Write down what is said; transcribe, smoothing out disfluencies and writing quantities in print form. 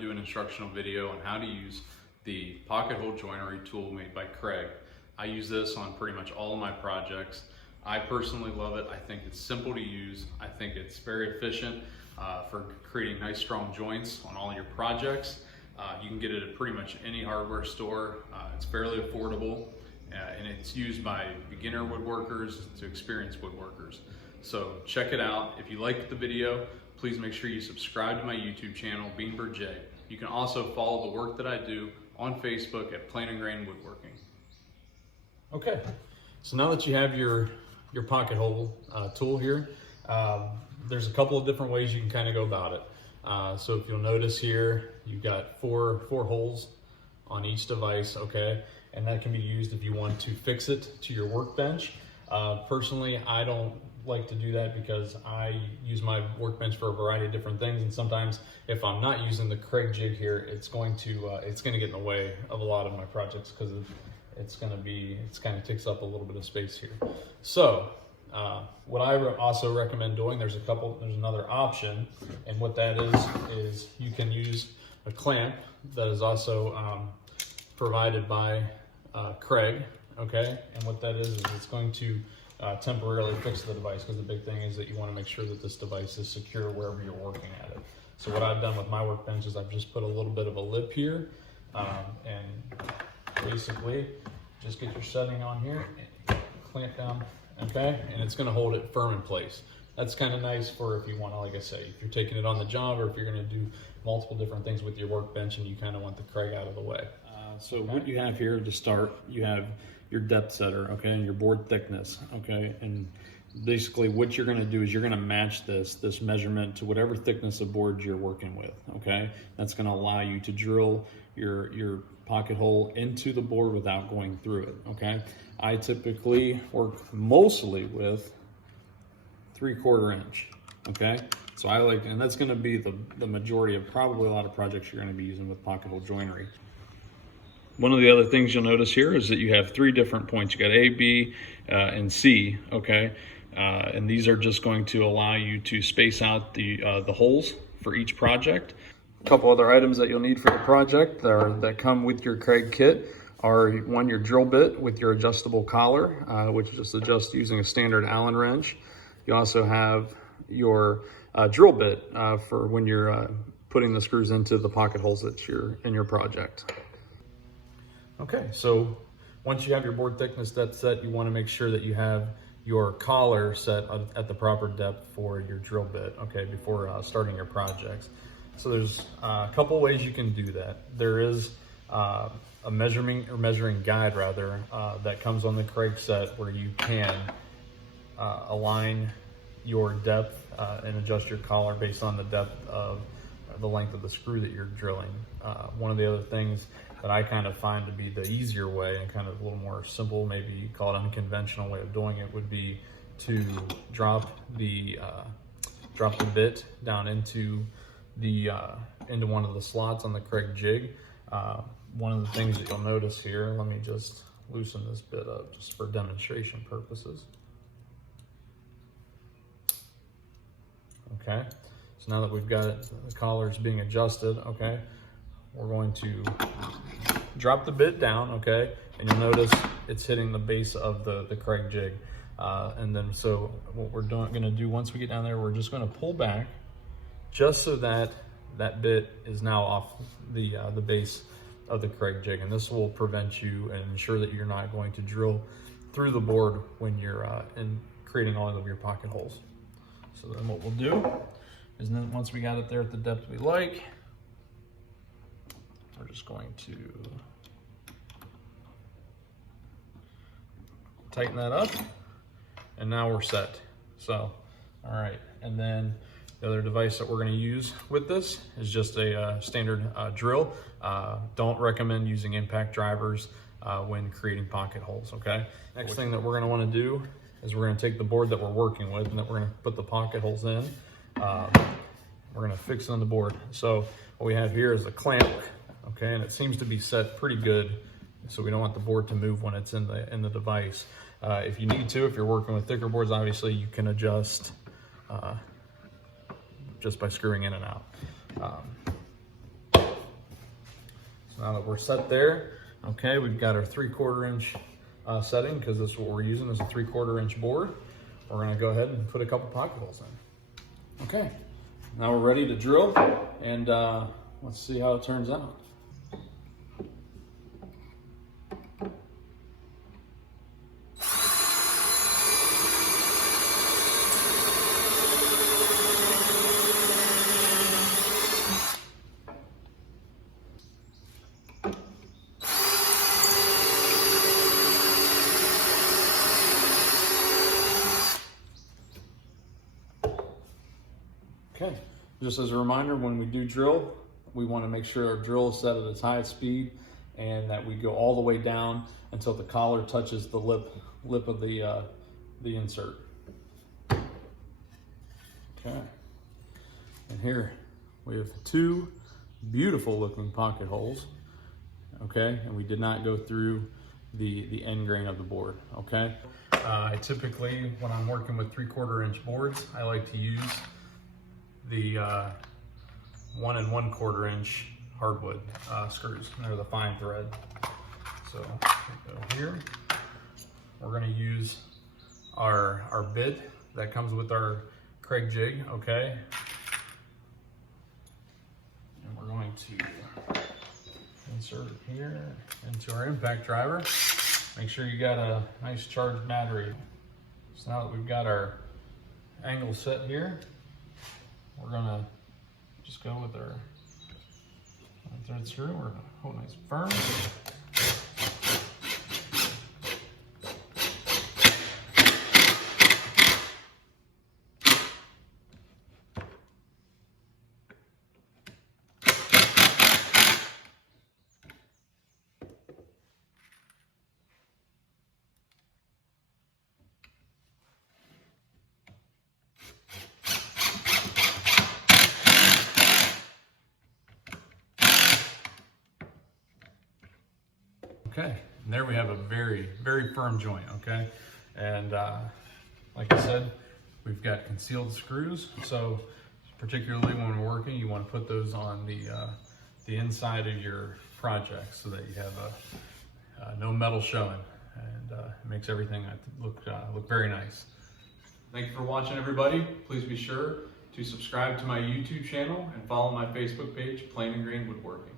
do an instructional video on how to use the pocket hole joinery tool made by Kreg. I use this on pretty much all of my projects. I personally love it. I think it's simple to use. I think it's very efficient for creating nice strong joints on all your projects. You can get it at pretty much any hardware store. It's fairly affordable and it's used by beginner woodworkers to experienced woodworkers. So check it out. If you liked the video, please make sure you subscribe to my YouTube channel, Beanbird J. You can also follow the work that I do on Facebook at Plain and Grain Woodworking. Okay, so now that you have your pocket hole tool here, there's a couple of different ways you can kind of go about it. So if you'll notice here, you've got four holes on each device, okay? And that can be used if you want to fix it to your workbench. Personally, I don't like to do that because I use my workbench for a variety of different things, and sometimes if I'm not using the Kreg jig here, it's going to get in the way of a lot of my projects because it's kind of takes up a little bit of space here. So what I also recommend doing, there's another option, and what that is you can use a clamp that is also provided by Kreg, okay? And what that is it's going to temporarily fix the device, because the big thing is that you want to make sure that this device is secure wherever you're working at it. So what I've done with my workbench is I've just put a little bit of a lip here, and basically just get your setting on here and clamp down, okay? And it's going to hold it firm in place. That's kind of nice for if you want to, like I say, if you're taking it on the job or if you're going to do multiple different things with your workbench and you kind of want the Kreg out of the way. So what you have here to start, you have your depth setter, okay, and your board thickness, okay, and basically what you're going to do is you're going to match this measurement to whatever thickness of board you're working with, okay? That's going to allow you to drill your pocket hole into the board without going through it, okay? I typically work mostly with 3/4 inch, okay? So I like, and that's going to be the majority of probably a lot of projects you're going to be using with pocket hole joinery. One of the other things you'll notice here is that you have 3 different points. You got A, B, and C, okay? And these are just going to allow you to space out the holes for each project. A couple other items that you'll need for the project that come with your Kreg kit are, one, your drill bit with your adjustable collar, which just adjusts using a standard Allen wrench. You also have your drill bit for when you're putting the screws into the pocket holes that you're in your project. Okay, so once you have your board thickness depth set, you want to make sure that you have your collar set at the proper depth for your drill bit, okay, before starting your projects. So there's a couple ways you can do that. There is a measuring guide rather that comes on the Kreg set where you can align your depth and adjust your collar based on the depth of the length of the screw that you're drilling. One of the other things that I kind of find to be the easier way and kind of a little more simple, maybe you call it unconventional way of doing it, would be to drop the bit down into one of the slots on the Kreg jig. One of the things that you'll notice here, let me just loosen this bit up just for demonstration purposes. Okay, so now that we've got the collars being adjusted, okay, we're going to drop the bit down, okay, and you'll notice it's hitting the base of the Kreg jig. And then so what we're going to do once we get down there, we're just going to pull back just so that that bit is now off the base of the Kreg jig, and this will prevent you and ensure that you're not going to drill through the board when you're creating all of your pocket holes. So then what we'll do is then once we got it there at the depth we like, we're just going to tighten that up, and now we're set. So, all right, and then the other device that we're going to use with this is just a standard drill. Don't recommend using impact drivers when creating pocket holes, okay? Next thing that we're going to want to do is we're going to take the board that we're working with and that we're going to put the pocket holes in. We're going to fix it on the board. So what we have here is a clamp, okay, and it seems to be set pretty good, so we don't want the board to move when it's in the device. If you need to, if you're working with thicker boards, obviously you can adjust just by screwing in and out. now that we're set there, okay, we've got our 3/4 inch setting, because that's what we're using, is a 3/4 inch board. We're gonna go ahead and put a couple pocket holes in. Okay, now we're ready to drill, and let's see how it turns out. Okay, just as a reminder, when we do drill, we want to make sure our drill is set at its highest speed and that we go all the way down until the collar touches the lip of the insert. Okay, and here we have 2 beautiful looking pocket holes. Okay, and we did not go through the end grain of the board. Okay, I typically, when I'm working with 3/4 inch boards, I like to use the 1 1/4 inch hardwood screws. They're the fine thread. So we go here. We're going to use our bit that comes with our Kreg jig. Okay, and we're going to insert it here into our impact driver. Make sure you got a nice charged battery. So now that we've got our angle set here, we're gonna just go with our thread screw. We're gonna hold nice firm. Okay, and there we have a very, very firm joint, okay? And like I said, we've got concealed screws. So particularly when we're working, you want to put those on the inside of your project so that you have no metal showing, and it makes everything look very nice. Thank you for watching, everybody. Please be sure to subscribe to my YouTube channel and follow my Facebook page, Plain and Grain Woodworking.